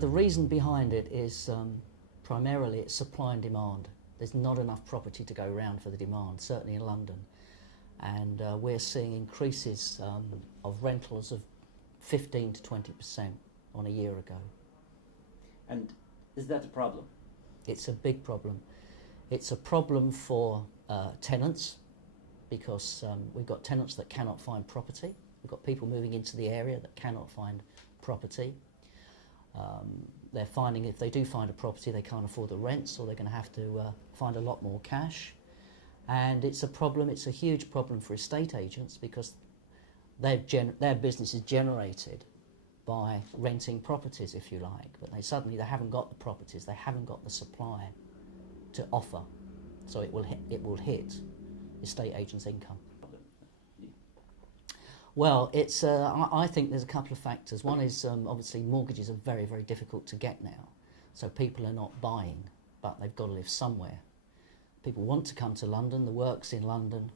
The reason behind it is primarily it's supply and demand. There's not enough property to go around for the demand, certainly in London. And we're seeing increases of rentals of 15 to 20% on a year ago. And is that a problem? It's a big problem. It's a problem for tenants, because we've got tenants that cannot find property. We've got people moving into the area that cannot find property. They're finding if they do find a property, they can't afford the rents, or they're going to have to find a lot more cash. And it's a problem, it's a huge problem for estate agents, because their business is generated by renting properties, if you like, but they haven't got the properties, they haven't got the supply to offer, so it will hit estate agents' income. Well, it's I think there's a couple of factors. One is obviously mortgages are very, very difficult to get now, so people are not buying, but they've got to live somewhere. People want to come to London, the work's in London,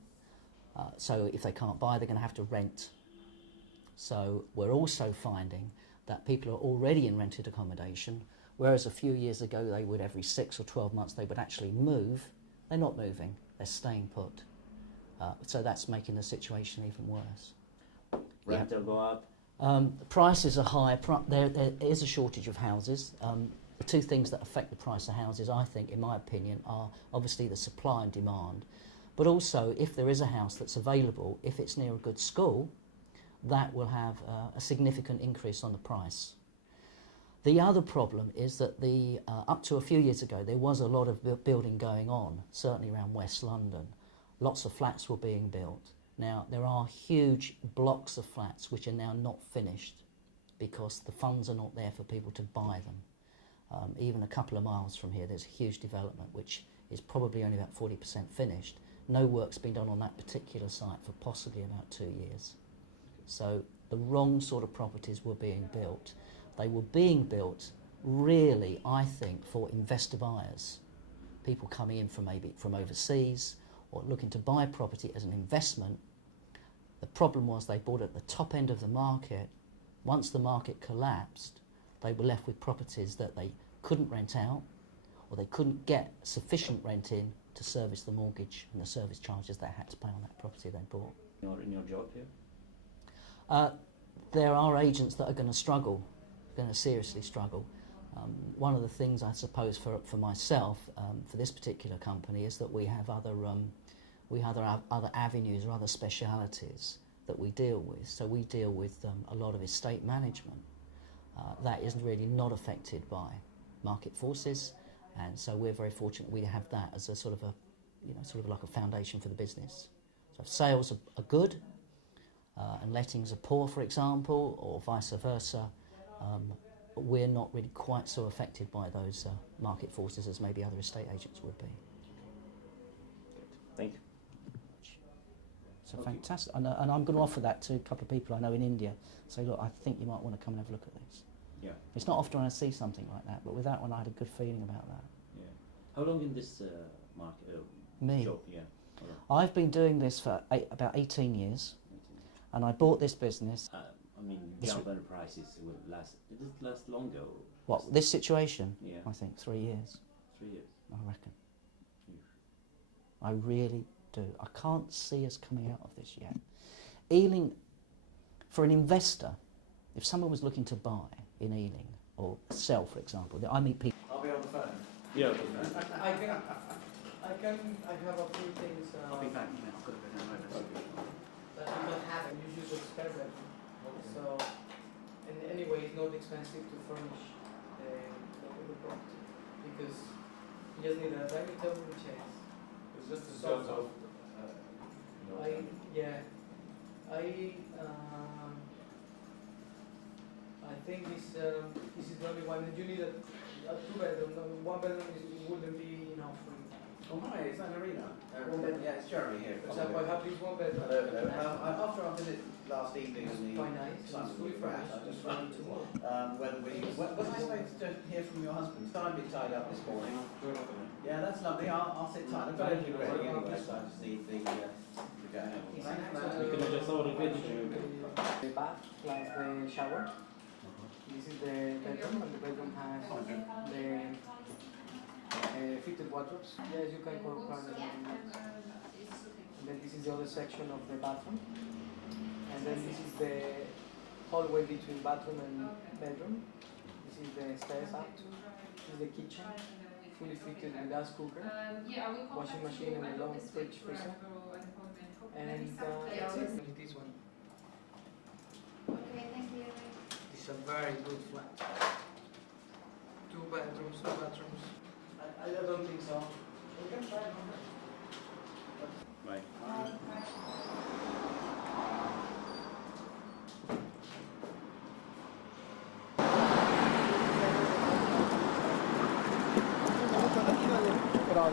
so if they can't buy, they're going to have to rent. So we're also finding that people are already in rented accommodation, whereas a few years ago they would every 6 or 12 months they would actually move. They're not moving, they're staying put. So that's making the situation even worse. Rent will go up? Prices are high. There is a shortage of houses. The two things that affect the price of houses, I think, in my opinion, are obviously the supply and demand, but also if there is a house that's available, if it's near a good school, that will have a significant increase on the price. The other problem is that up to a few years ago there was a lot of building going on, certainly around West London. Lots of flats were being built. Now there are huge blocks of flats which are now not finished because the funds are not there for people to buy them. Even a couple of miles from here there's a huge development which is probably only about 40% finished. No work's been done on that particular site for possibly about 2 years. So the wrong sort of properties were being built. They were being built really, I think, for investor buyers. People coming in from maybe from overseas or looking to buy property as an investment. The problem was they bought at the top end of the market. Once the market collapsed, they were left with properties that they couldn't rent out, or they couldn't get sufficient rent in to service the mortgage and the service charges they had to pay on that property they bought. In your job here? There are agents that are going to struggle, going to seriously struggle. One of the things I suppose for myself, for this particular company, is that we have other avenues or other specialities that we deal with. So we deal with a lot of estate management. That is really not affected by market forces, and so we're very fortunate we have that as a sort of like a foundation for the business. So if sales are good, and lettings are poor, for example, or vice versa, we're not really quite so affected by those market forces as maybe other estate agents would be. Thank you. So fantastic, and I'm going to offer that to a couple of people I know in India. Say, look, I think you might want to come and have a look at this. Yeah. It's not often I see something like that, but with that one I had a good feeling about that. Yeah. How long in this market? Me? Job? Yeah. I've been doing this for about 18 years. And I bought this business. I mean, Galvin prices will last. Did it last longer? Or what, this situation? Yeah. I think 3 years. 3 years. I reckon. I really do. I can't see us coming out of this yet. Ealing, for an investor, if someone was looking to buy in Ealing or sell, for example, I meet people. I'll be on the phone. Yeah. I have a few things. I'll be back. I've got a bit of moment. That you don't have, and you should spare them. So, and anyway, it's not expensive to furnish the property because you just need a dining table and chairs. It's just in terms of, I think this is the only one, and you need a 2-bedroom. 1 bedroom wouldn't be enough for you. Oh hi, is that Arena? One bedroom. Yeah, it's Jeremy here. For example, I have this 1 bedroom. Hello. After our visit last evening It's in the quite nice. It's Sun fully furnished. I just It's ready wondered to work. whether was I supposed to hear from your husband? I'm a bit tied up this morning. Yeah, that's lovely. I'll sit tight. I've got everything ready anyway, so I just need the go ahead. Thanks, We can just order video. The bath plus the shower. This is the bedroom, and the bedroom has the fitted wardrobes. Yes, you can call private. And then this is the other section of the bathroom. And then this is the hallway between bathroom and bedroom. This is the stairs out. This is the kitchen, fully fitted with gas cooker, washing machine and a long fridge freezer. And that's it. This one. Okay, thank you. It's a very good flat. 2 bedrooms, 2 bathrooms. I don't think so. We can try it. Right. But